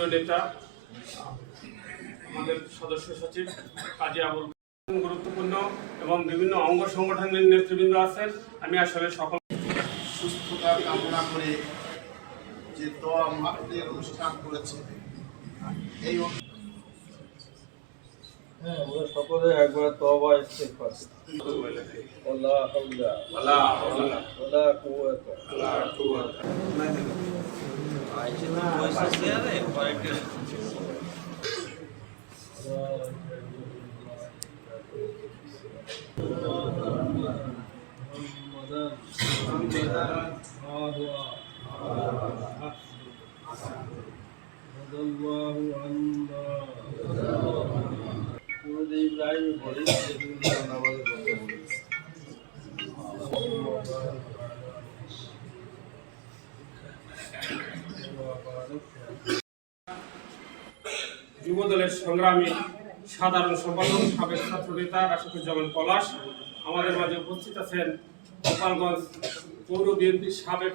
প্রিয় নেতা আমাদের সদস্য সচিব কাজী আবুল গুরুত্বপূর্ণ এবং বিভিন্ন অঙ্গ সংগঠনের নেতৃবৃন্দ আছেন। আমি আসলে সকল সুস্থতা কামনা করে যে দোয়া মাহফিলের অনুষ্ঠান করেছে। এই হ্যাঁ ওরা সকলে একবার তওবা ইস্তেগফার الله عنا ابراهيم যুবদলের সংগ্রামী সাধারণ সম্পাদক সাবেক ছাত্র নেতা রাশিদুজ্জামান পলাশ আমাদের মাঝে উপস্থিত আছেন গোপালগঞ্জ পৌর বিএনপির সাবেক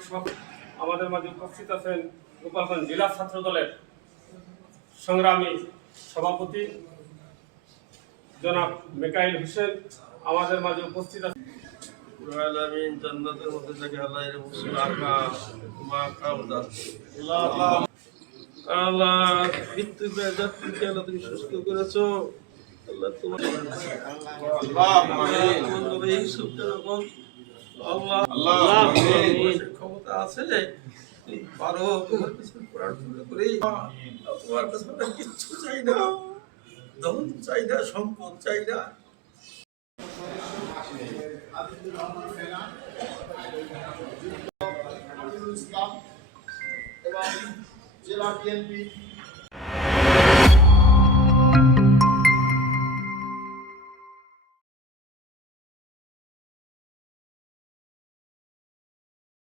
আমাদের মাঝে উপস্থিত আছেন গোপালগঞ্জ জেলা ছাত্র দলের সংগ্রামী সভাপতি জনাব মেকাইল হোসেন আমাদের মাঝে উপস্থিত আছেন। জান্নাতের মধ্যে থেকে আল্লাহ এর আল্লাহ মৃত্যু যাত্রীকে আল্লাহ তুমি সুস্থ করেছ। আল্লাহ তোমার নবী ইউসুফ যেরকম আল্লাহ আল্লাহ ক্ষমতা আছে তুমি পারো তোমার কাছে প্রার্থনা করি। তোমার কাছে কিচ্ছু চাই না। ধন চাই না সম্পদ চাই না। এবং জেলা বিএনপি